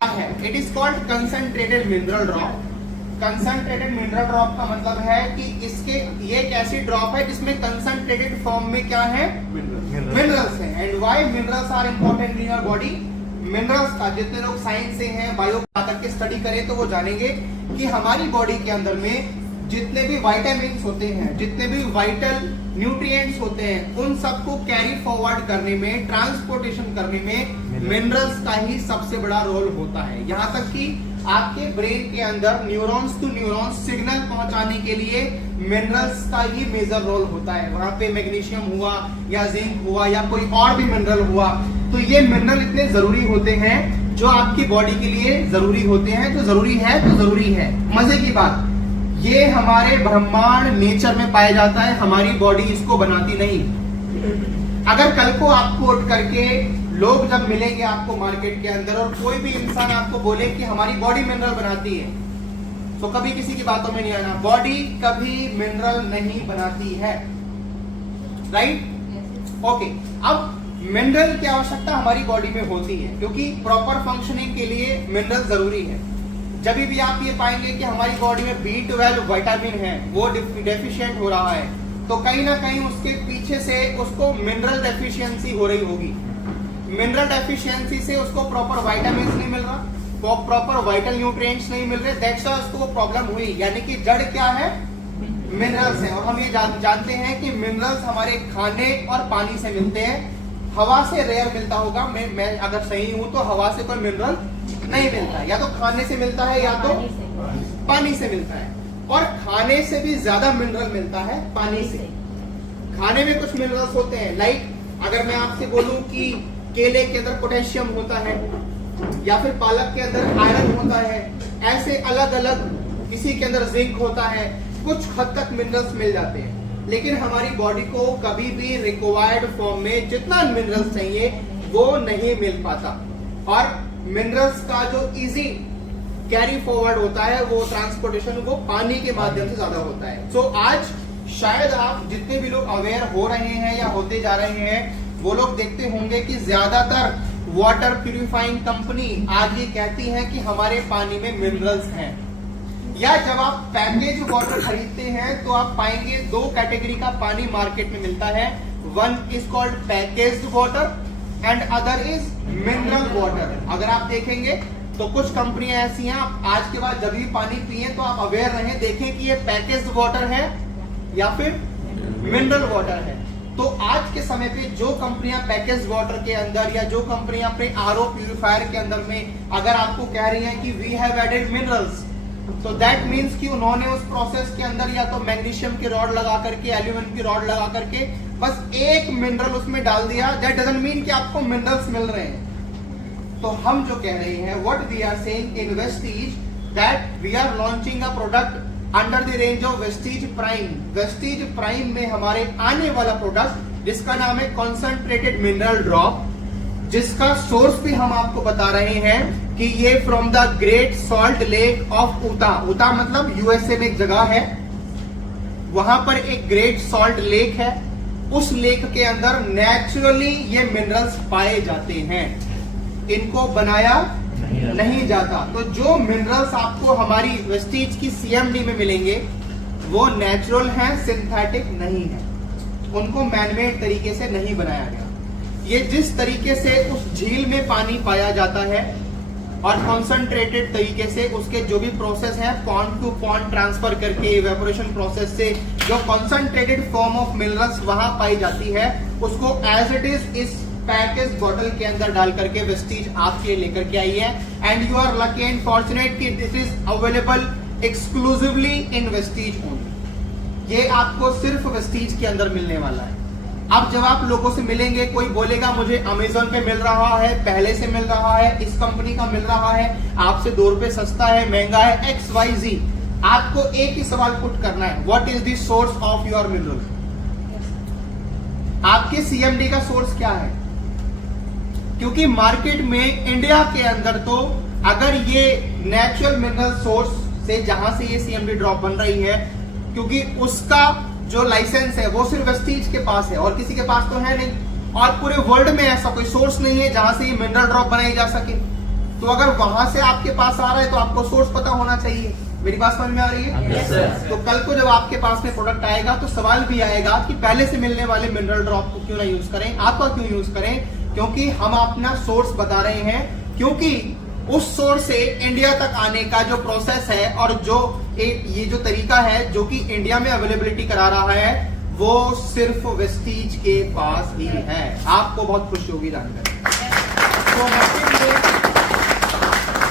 है, it is called concentrated mineral drop. Concentrated mineral drop का मतलब है कि इसके ये एक ऐसी ड्रॉप है जिसमें कंसंट्रेटेड फॉर्म में क्या है, मिनरल्स हैं। And why minerals are important in your body. Minerals का जितने लोग साइंस से हैं, बायो तक की स्टडी करें तो वो जानेंगे कि हमारी बॉडी के अंदर में जितने भी विटामिन्स होते हैं, जितने भी वाइटल न्यूट्रिएंट्स होते हैं, उन सबको कैरी फॉरवर्ड करने में, ट्रांसपोर्टेशन करने में मिनरल्स का ही सबसे बड़ा रोल होता है। यहाँ तक कि आपके ब्रेन के अंदर न्यूरॉन्स टू न्यूरॉन्स सिग्नल पहुंचाने के लिए मिनरल्स का ही मेजर रोल होता है। वहां पे मैग्नीशियम हुआ या जिंक हुआ या कोई और भी मिनरल हुआ, तो ये मिनरल इतने जरूरी होते हैं जो आपकी बॉडी के लिए जरूरी होते हैं। जो जरूरी है तो जरूरी है। मजे की बात, ये हमारे ब्रह्मांड नेचर में पाया जाता है, हमारी बॉडी इसको बनाती नहीं। अगर कल को आपको उठ करके लोग जब मिलेंगे आपको मार्केट के अंदर और कोई भी इंसान आपको बोले कि हमारी बॉडी मिनरल बनाती है, तो कभी किसी की बातों में नहीं आना। बॉडी कभी मिनरल नहीं बनाती है, राइट? ओके, अब मिनरल की आवश्यकता हमारी बॉडी में होती है क्योंकि प्रॉपर फंक्शनिंग के लिए मिनरल जरूरी है। जब भी आप ये पाएंगे कि हमारी बॉडी में B12 विटामिन है, वो डेफिशिएंट हो रहा है, तो कहीं ना कहीं उसके पीछे से उसको मिनरल डेफिशिएंसी हो रही होगी। मिनरल डेफिशिएंसी से उसको प्रॉपर विटामिन नहीं मिल रहा, प्रॉपर वाइटल न्यूट्रिएंट्स नहीं मिल रहे, दैट्स व्हाई उसको प्रॉब्लम हुई। यानी कि जड़ क्या है, मिनरल्स है। और हम ये जानते हैं कि मिनरल्स हमारे खाने और पानी से मिलते हैं। हवा से रेयर मिलता होगा, मैं अगर सही हूं तो हवा से कोई मिनरल नहीं मिलता है, या तो खाने से मिलता है या तो पानी से मिलता है। और खाने से भी ज्यादा मिनरल मिलता है पानी से। खाने में कुछ मिनरल्स होते हैं, लाइक अगर मैं आपसे बोलूं कि केले के अंदर पोटेशियम होता है या फिर पालक के अंदर आयरन होता है, ऐसे अलग अलग किसी के अंदर जिंक होता है, कुछ हद तक मिनरल्स मिल जाते हैं। लेकिन हमारी बॉडी को कभी भी रिक्वायर्ड फॉर्म में जितना मिनरल्स चाहिए वो नहीं मिल पाता। और मिनरल्स का जो इजी कैरी फॉरवर्ड होता है, वो ट्रांसपोर्टेशन वो पानी के माध्यम से ज्यादा होता है। सो आज शायद आप जितने भी लोग अवेयर हो रहे हैं या होते जा रहे हैं, वो लोग देखते होंगे कि ज्यादातर वाटर प्यूरिफाइंग कंपनी आज ये कहती है कि हमारे पानी में मिनरल्स हैं। या जब आप पैकेज वाटर खरीदते हैं तो आप पाएंगे दो कैटेगरी का पानी मार्केट में मिलता है। One is called packaged water and other is mineral water. अगर आप देखेंगे तो कुछ कंपनियां ऐसी हैं, आप आज के बाद जब भी पानी पिए तो आप अवेयर रहें, देखें कि ये पैकेज्ड वाटर है या फिर मिनरल वाटर है। तो आज के समय पे जो कंपनियां पैकेज वाटर के अंदर या जो कंपनियां अपने आरओ प्यूरिफायर के अंदर में अगर आपको कह रही हैं कि वी हैव एडेड मिनरल्स, तो दैट मीन्स कि उन्होंने उस प्रोसेस के अंदर या तो मैग्नीशियम की रॉड लगा करके, एल्यूमिनियम की रॉड लगा करके बस एक मिनरल उसमें डाल दिया। दैट डजंट मीन कि आपको मिनरल्स मिल रहे हैं। तो हम जो कह रहे हैं, what we are saying in Vestige, that we are launching a product under the range of Vestige Prime. Vestige Prime में हमारे आने वाला प्रोडक्ट जिसका नाम है कॉन्सेंट्रेटेड मिनरल ड्रॉप, जिसका सोर्स भी हम आपको बता रहे हैं कि ये from the Great Salt Lake of Utah. Utah मतलब यूएसए में एक जगह है, वहां पर एक ग्रेट सॉल्ट लेक है। उस लेक के अंदर नेचुरली ये मिनरल्स पाए जाते हैं, इनको बनाया नहीं जाता। तो जो मिनरल्स आपको हमारी वेस्टीज की सीएमडी में मिलेंगे वो नेचुरल हैं, सिंथेटिक नहीं है। उनको मैनमेड तरीके से नहीं बनाया गया। ये जिस तरीके से उस झील में पानी पाया जाता है और कॉन्सेंट्रेटेड तरीके से उसके जो भी प्रोसेस है पॉन्ड टू पॉन्ड ट्रांसफर करके इवेपोरेशन प्रोसेस से जो कॉन्सेंट्रेटेड फॉर्म ऑफ मिनरल्स वहां पाई जाती है, उसको एज इट इज इस पैकेज बॉटल के अंदर डाल करके वेस्टीज आपके लेकर के आई है। And you are lucky and fortunate कि this is available exclusively in Vestige only. ये आपको सिर्फ वेस्टीज के अंदर मिलने वाला है। अब जब आप लोगों से मिलेंगे, कोई बोलेगा मुझे अमेजोन पे मिल रहा है, पहले से मिल रहा है, इस कंपनी का मिल रहा है, आपसे 2 रुपए सस्ता है, महंगा है, XYZ, आपको एक ही सवाल पुट करना है, what is the source of your mineral? आपके सीएमडी का सोर्स क्या है? क्योंकि मार्केट में इंडिया के अंदर तो अगर ये नेचुरल मिनरल सोर्स से जहां से ये सीएमडी ड्रॉप बन रही है, क्योंकि उसका जो लाइसेंस है वो सिर्फ वेस्टीज के पास है और किसी के पास तो है नहीं। और पूरे वर्ल्ड में ऐसा कोई सोर्स नहीं है जहां से ये मिनरल ड्रॉप बनाई जा सके। तो अगर वहां से आपके पास आ रहा है तो आपको सोर्स पता होना चाहिए। मेरी बात समझ में आ रही है? Yes, sir. तो कल को जब आपके पास में प्रोडक्ट आएगा तो सवाल भी आएगा कि पहले से मिलने वाले मिनरल ड्रॉप को क्यों ना यूज करें, आपका क्यों यूज करें, क्योंकि हम अपना सोर्स बता रहे हैं, क्योंकि उस सोर्स से इंडिया तक आने का जो प्रोसेस है और जो ये जो तरीका है जो कि इंडिया में अवेलेबिलिटी करा रहा है वो सिर्फ वेस्टीज के पास ही है। आपको बहुत खुशी होगी जानकर। तो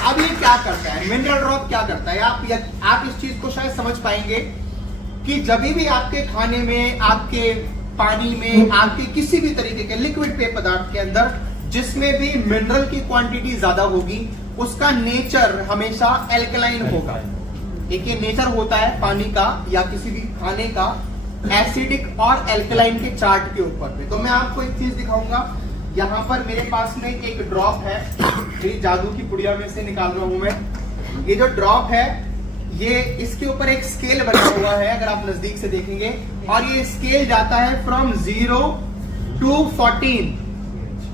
अब ये क्या करता है, मिनरल ड्रॉप क्या करता है, आप इस चीज को शायद समझ पाएंगे कि जब भी आपके खाने में, आपके पानी में, आपके किसी भी तरीके के लिक्विड पेय पदार्थ के अंदर जिसमें भी मिनरल की क्वांटिटी ज्यादा होगी उसका नेचर हमेशा एल्कलाइन होगा। एक ये नेचर होता है पानी का या किसी भी खाने का, एसिडिक और एल्कलाइन के चार्ट के ऊपर पे। तो मैं आपको एक चीज दिखाऊंगा। यहाँ पर मेरे पास में एक ड्रॉप है, मेरी जादू की पुड़िया में से निकाल रहा हूं मैं। ये जो ड्रॉप है ये इसके ऊपर एक स्केल बना हुआ है, अगर आप नजदीक से देखेंगे, और ये स्केल जाता है फ्रॉम 0 to 14।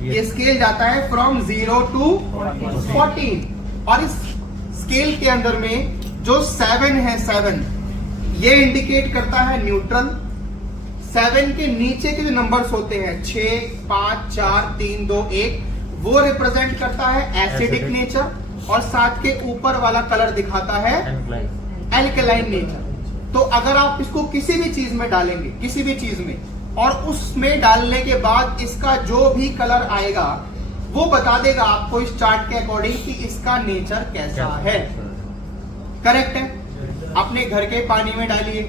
ये स्केल जाता है फ्रॉम 0 to 14 और इस स्केल के अंदर में जो 7 है, 7 ये इंडिकेट करता है न्यूट्रल। 7 के नीचे के जो नंबर्स होते हैं 6, 5, 4, 3, 2, 1 वो रिप्रेजेंट करता है एसिडिक नेचर और साथ के ऊपर वाला कलर दिखाता है एल्कलाइन नेचर। तो अगर आप इसको किसी भी चीज में डालेंगे, किसी भी चीज में, और उसमें डालने के बाद इसका जो भी कलर आएगा वो बता देगा आपको इस चार्ट के अकॉर्डिंग कि इसका नेचर कैसा है। करेक्ट है? अपने घर के पानी में डालिए,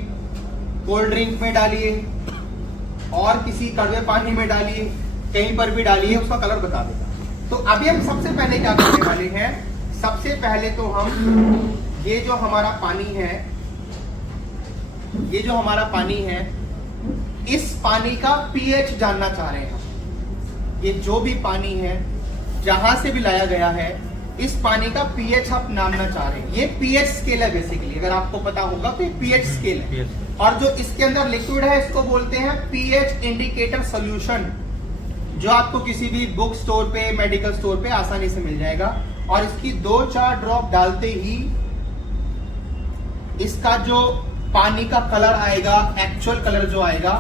कोल्ड ड्रिंक में डालिए और किसी कड़वे पानी में डालिए, कहीं पर भी डालिए, उसका कलर बता देगा। तो अभी हम सबसे पहले क्या करने वाले हैं, सबसे पहले तो हम ये जो हमारा पानी है, ये जो हमारा पानी है, इस पानी का पीएच जानना चाह रहे हैं। ये जो भी पानी है जहां से भी लाया गया है इस पानी का पीएच आप नापना चाह रहे हैं। ये पीएच स्केल है बेसिकली, अगर आपको पता होगा तो ये पीएच स्केल है। और जो इसके अंदर लिक्विड है इसको बोलते हैं पीएच इंडिकेटर सॉल्यूशन, जो आपको किसी भी बुक स्टोर पे, मेडिकल स्टोर पे आसानी से मिल जाएगा। और इसकी 2-4 ड्रॉप डालते ही इसका जो पानी का कलर आएगा, एक्चुअल कलर जो आएगा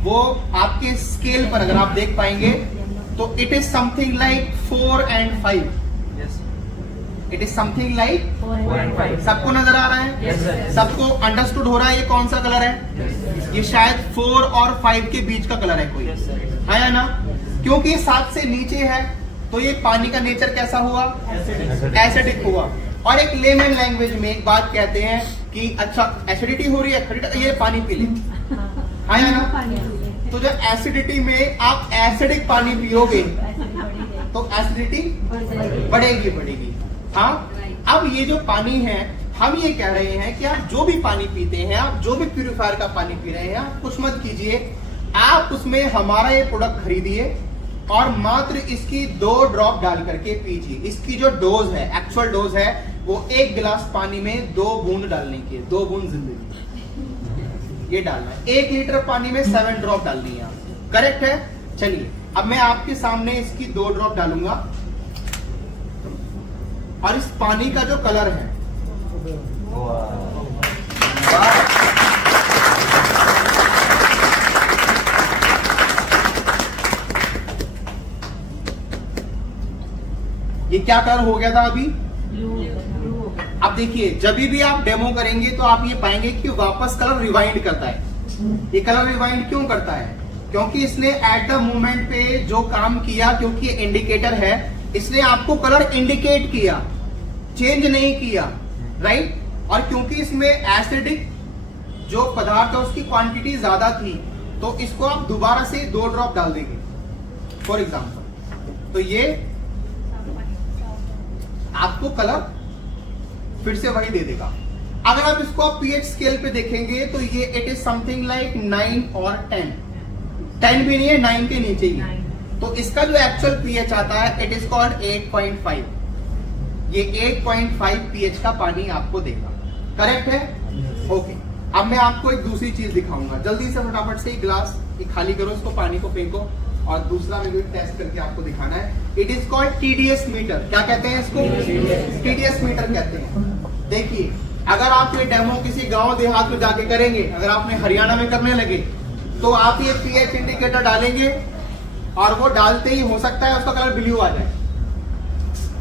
वो आपके स्केल पर अगर आप देख पाएंगे तो it is something like 4 and 5। It is something like 4 and 5। सबको नजर आ रहा है? Yes, sir। सबको अंडरस्टूड हो रहा है ये कौन सा कलर है? ये शायद 4 और 5 के बीच का कलर है कोई, है या ना? क्योंकि 7 से नीचे है तो ये पानी का नेचर कैसा हुआ? एसिडिक हुआ। और एक लेमन लैंग्वेज में एक बात कहते हैं कि अच्छा एसिडिटी हो रही है, ये पानी पी ले, है या ना? तो जब एसिडिटी में आप एसिडिक पानी पियोगे तो एसिडिटी बढ़ेगी। हाँ, अब ये जो पानी है हम ये कह रहे हैं कि आप जो भी पानी पीते हैं, आप जो भी प्यूरिफायर का पानी पी रहे हैं, आप कुछ मत कीजिए, आप उसमें हमारा ये प्रोडक्ट खरीदिए और मात्र इसकी 2 ड्रॉप डाल करके पीजिए। इसकी जो डोज है, एक्चुअल डोज है, वो 1 गिलास पानी में 2 बूंद डालने की है। 2 बूंद जिंदगी ये डालना है। 1 लीटर पानी में 7 ड्रॉप डालनी है। करेक्ट है? चलिए अब मैं आपके सामने इसकी 2 ड्रॉप डालूंगा और इस पानी का जो कलर है ये क्या कलर हो गया था अभी? अब देखिए जब भी आप डेमो करेंगे तो आप ये पाएंगे कि वापस कलर रिवाइंड करता है। ये कलर रिवाइंड क्यों करता है? क्योंकि इसने एट द मोमेंट पे जो काम किया, क्योंकि ये इंडिकेटर है, इसने आपको कलर इंडिकेट किया, चेंज नहीं किया, राइट? और क्योंकि इसमें एसिडिक जो पदार्थ है उसकी क्वांटिटी ज्यादा थी तो इसको आप दोबारा से 2 ड्रॉप डाल देंगे फॉर एग्जाम्पल, तो ये आपको कलर फिर से वही दे देगा। अगर आप इसको आप पीएच स्केल पे देखेंगे तो ये इट इज समथिंग लाइक 9 और 10। 10 भी नहीं है, 9 के नीचे ही। तो इसका जो एक्चुअल पीएच आता है इट इज कॉल्ड 8.5। ये 8.5 पीएच का पानी आपको देगा। करेक्ट है? ओके। अब मैं आपको एक दूसरी चीज दिखाऊंगा। जल्दी से फटाफट से एक गिलास खाली करो, इसको पानी को फेंको और दूसरा मुझे टेस्ट करके आपको दिखाना है। It is called TDS meter. क्या कहते हैं इसको? टीडीएस मीटर कहते हैं। देखिए, अगर आप ये डेमो किसी गांव देहात में जाके करेंगे, अगर आपने हरियाणा में करने लगे, तो आप ये पीएच इंडिकेटर डालेंगे और वो डालते ही हो सकता है उसका कलर ब्लू आ जाए,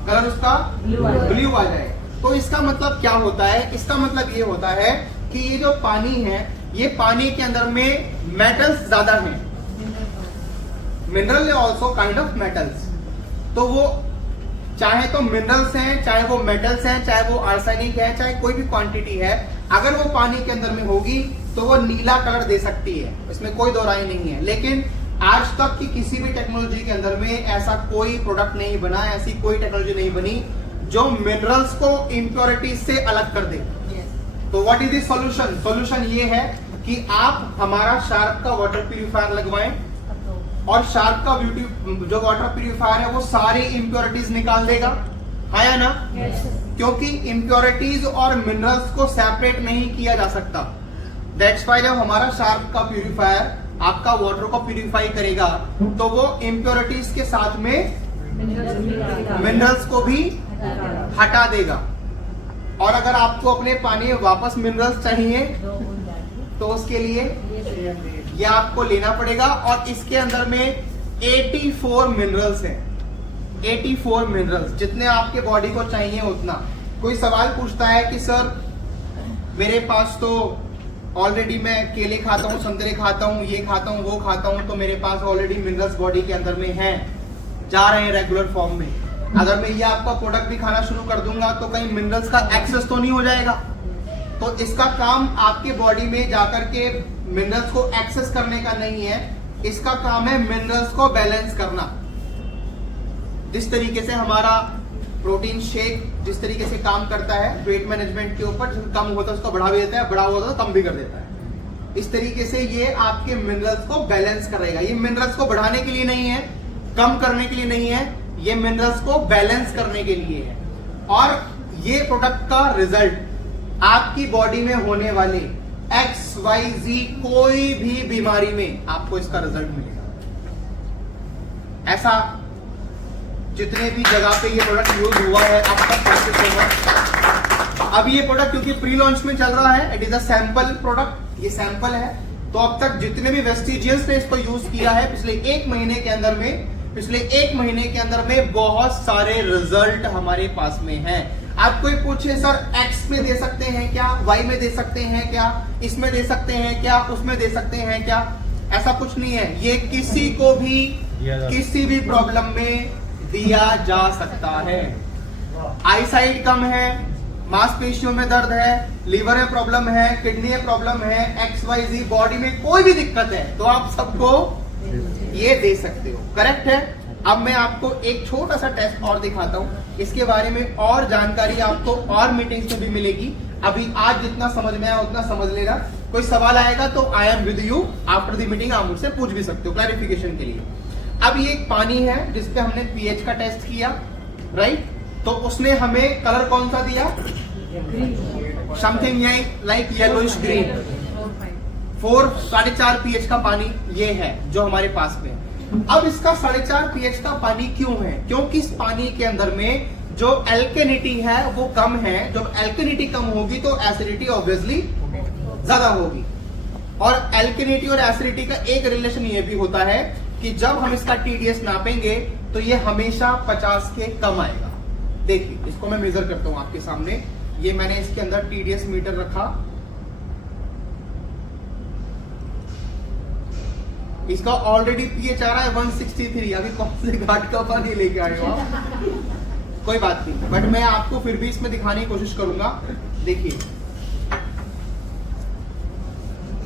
कलर उसका ब्लू आ जाए। तो इसका मतलब क्या होता है? इसका मतलब ये होता है कि ये जो पानी है, ये पानी के अंदर में मेटल्स ज्यादा हैं। Mineral also kind of metals. तो वो चाहे तो मिनरल्स हैं, चाहे वो मेटल्स हैं, चाहे वो आर्सेनिक है, चाहे कोई भी क्वांटिटी है, अगर वो पानी के अंदर में होगी तो वो नीला कलर दे सकती है, इसमें कोई दो राय नहीं है। लेकिन आज तक की किसी भी टेक्नोलॉजी के अंदर में ऐसा कोई प्रोडक्ट नहीं बना, ऐसी कोई टेक्नोलॉजी नहीं बनी जो मिनरल्स को इम्प्योरिटीज से अलग कर दे। तो what is the solution? Solution ये है कि आप हमारा शार्प का वाटर प्यूरिफायर लगवाएं और शार्प का ब्यूटी जो वाटर प्यूरिफायर है वो सारी इम्प्योरिटीज निकाल देगा, है या ना? क्योंकि इम्प्योरिटीज और मिनरल्स को सेपरेट नहीं किया जा सकता। दैट्स व्हाई जब हमारा शार्प का प्यूरिफायर आपका वाटर को प्यूरिफाई करेगा तो वो इम्प्योरिटीज के साथ में मिनरल्स को भी हटा देगा। और अगर आपको अपने पानी में वापस मिनरल्स चाहिए तो उसके लिए ये आपको लेना पड़ेगा। और इसके अंदर में 84 मिनरल्स हैं, 84 मिनरल्स, जितने आपके बॉडी को चाहिए उतना। कोई सवाल पूछता है कि सर मेरे पास तो ऑलरेडी मैं केले खाता हूँ, संतरे खाता हूँ, ये खाता हूँ, वो खाता हूँ, तो मेरे पास ऑलरेडी मिनरल्स बॉडी के अंदर में हैं, जा रहे हैं रेगुलर फॉर्म में। अगर मैं ये आपका प्रोडक्ट भी खाना शुरू कर दूंगा तो कहीं मिनरल्स का एक्सेस तो नहीं हो जाएगा? तो इसका काम आपके बॉडी में जाकर के मिनरल्स को एक्सेस करने का नहीं है, इसका काम है मिनरल्स को बैलेंस करना। जिस तरीके से हमारा प्रोटीन शेक जिस तरीके से काम करता है वेट मैनेजमेंट के ऊपर, कम होता है उसको बढ़ा भी देता है, बढ़ा होता है तो कम भी कर देता है। इस तरीके से ये आपके मिनरल्स को बैलेंस करेगा। ये मिनरल्स को बढ़ाने के लिए नहीं है, कम करने के लिए नहीं है, ये मिनरल्स को बैलेंस करने के लिए है। और ये प्रोडक्ट का रिजल्ट आपकी बॉडी में होने वाले XYZ कोई भी बीमारी में आपको इसका रिजल्ट मिलेगा। ऐसा जितने भी जगह पे ये प्रोडक्ट यूज हुआ है अब तक प्रोसेस होगा। अब ये प्रोडक्ट क्योंकि प्री लॉन्च में चल रहा है, it is a sample product, ये सैंपल है। तो अब तक जितने भी वेस्टिजियंस ने इसको यूज किया है पिछले एक महीने के अंदर में बहुत सारे रिजल्ट हमारे पास में हैं। आप कोई पूछे सर X में दे सकते हैं क्या, Y में दे सकते हैं क्या, इसमें दे सकते हैं क्या, उसमें दे सकते हैं क्या? ऐसा कुछ नहीं है। ये किसी को भी किसी भी प्रॉब्लम में दिया जा सकता है। आईसाइट कम है, मांसपेशियों में दर्द है, लीवर में प्रॉब्लम है, किडनी में प्रॉब्लम है, XYZ बॉडी में कोई भी दिक्कत है तो आप सबको ये दे सकते हो। करेक्ट है? अब मैं आपको एक छोटा सा टेस्ट और दिखाता हूं। इसके बारे में और जानकारी आपको और मीटिंग्स में भी मिलेगी। अभी आज जितना समझ में आया उतना समझ लेना। कोई सवाल आएगा तो I am with you after the meeting, आप मुझसे पूछ भी सकते हो क्लैरिफिकेशन के लिए। अब ये एक पानी है जिसपे हमने पीएच का टेस्ट किया, राइट? तो उसने हमें कलर कौन सा दिया? Something like yellowish green. 4.5 pH का पानी ये है जो हमारे पास में है। अब इसका 4.5 पीएच का पानी क्यों है? क्योंकि इस पानी के अंदर में जो एल्केनिटी है वो कम है। जब एल्केनिटी कम होगी तो एसिडिटी ऑब्वियसली ज्यादा होगी। और एल्केनिटी और एसिडिटी का एक रिलेशन ये भी होता है कि जब हम इसका टीडीएस नापेंगे तो ये हमेशा 50 के कम आएगा। देखिए, इसको मैं मेजर करता हूं आपके सामने। ये मैंने इसके अंदर टीडीएस मीटर रखा, इसका ऑलरेडी पीएच आ रहा है 163। अभी कौन से घाट का पानी लेके आए हो आप? कोई बात नहीं, बट मैं आपको फिर भी इसमें दिखाने की कोशिश करूंगा। देखिए,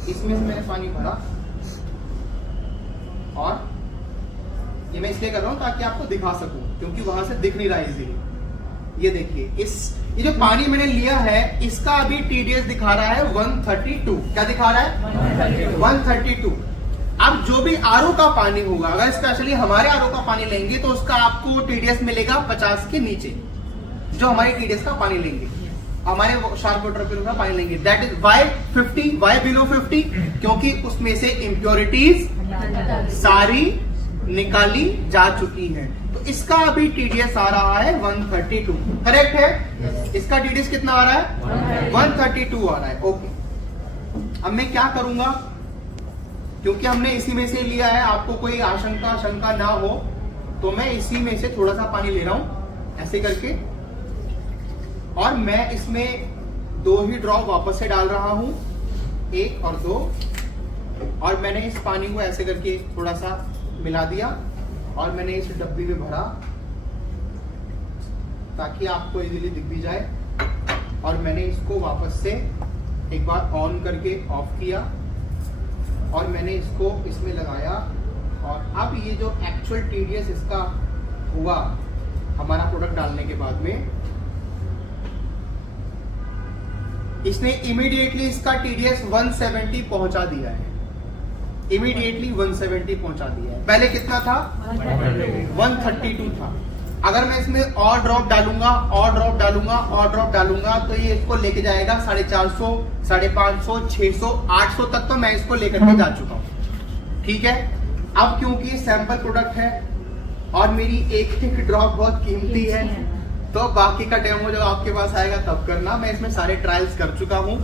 इसमें से मैंने पानी भरा और ये मैं इसलिए कर रहा हूं ताकि आपको दिखा सकूं, क्योंकि वहां से दिख नहीं रहा इजीली। ये देखिए, ये जो पानी मैंने लिया है इसका अभी टीडीएस दिखा रहा है 132। क्या दिखा रहा है? 132। अब जो भी आरओ का पानी होगा, अगर स्पेशली हमारे आरओ का पानी लेंगे तो उसका आपको टीडीएस मिलेगा 50 के नीचे। जो हमारे टीडीएस का पानी लेंगे, हमारे शार्प वाटर प्यूरिफायर का पानी लेंगे, that is why 50, why below 50, क्योंकि उसमें से इंप्योरिटीज सारी निकाली जा चुकी है। तो इसका अभी टीडीएस आ रहा है 132, करेक्ट है? इसका टीडीएस कितना आ रहा है? 132 आ रहा है। ओके, अब मैं क्या करूंगा, क्योंकि हमने इसी में से लिया है, आपको कोई आशंका शंका ना हो, तो मैं इसी में से थोड़ा सा पानी ले रहा हूं ऐसे करके, और मैं इसमें 2 ही ड्रॉप वापस से डाल रहा हूं, 1 और 2, और मैंने इस पानी को ऐसे करके थोड़ा सा मिला दिया और मैंने इस डब्बी में भरा ताकि आपको इजीली दिख भी जाए, और मैंने इसको वापस से एक बार ऑन करके ऑफ किया और मैंने इसको इसमें लगाया। और अब ये जो एक्चुअल टीडीएस इसका हुआ हमारा प्रोडक्ट डालने के बाद में, इसने इमीडिएटली इसका टीडीएस 170 पहुंचा दिया है, इमीडिएटली 170 पहुंचा दिया है। पहले कितना था? 132 था। अगर मैं इसमें और ड्रॉप डालूंगा और ड्रॉप डालूंगा और ड्रॉप डालूंगा तो ये इसको लेके जाएगा 450, 550, 600, 800 तक तो मैं इसको लेकर के जा चुका हूं। ठीक है, अब क्योंकि सैंपल प्रोडक्ट है और मेरी एक ड्रॉप बहुत कीमती है, तो बाकी का डेमो जब आपके पास आएगा तब करना। मैं इसमें सारे ट्रायल्स कर चुका हूं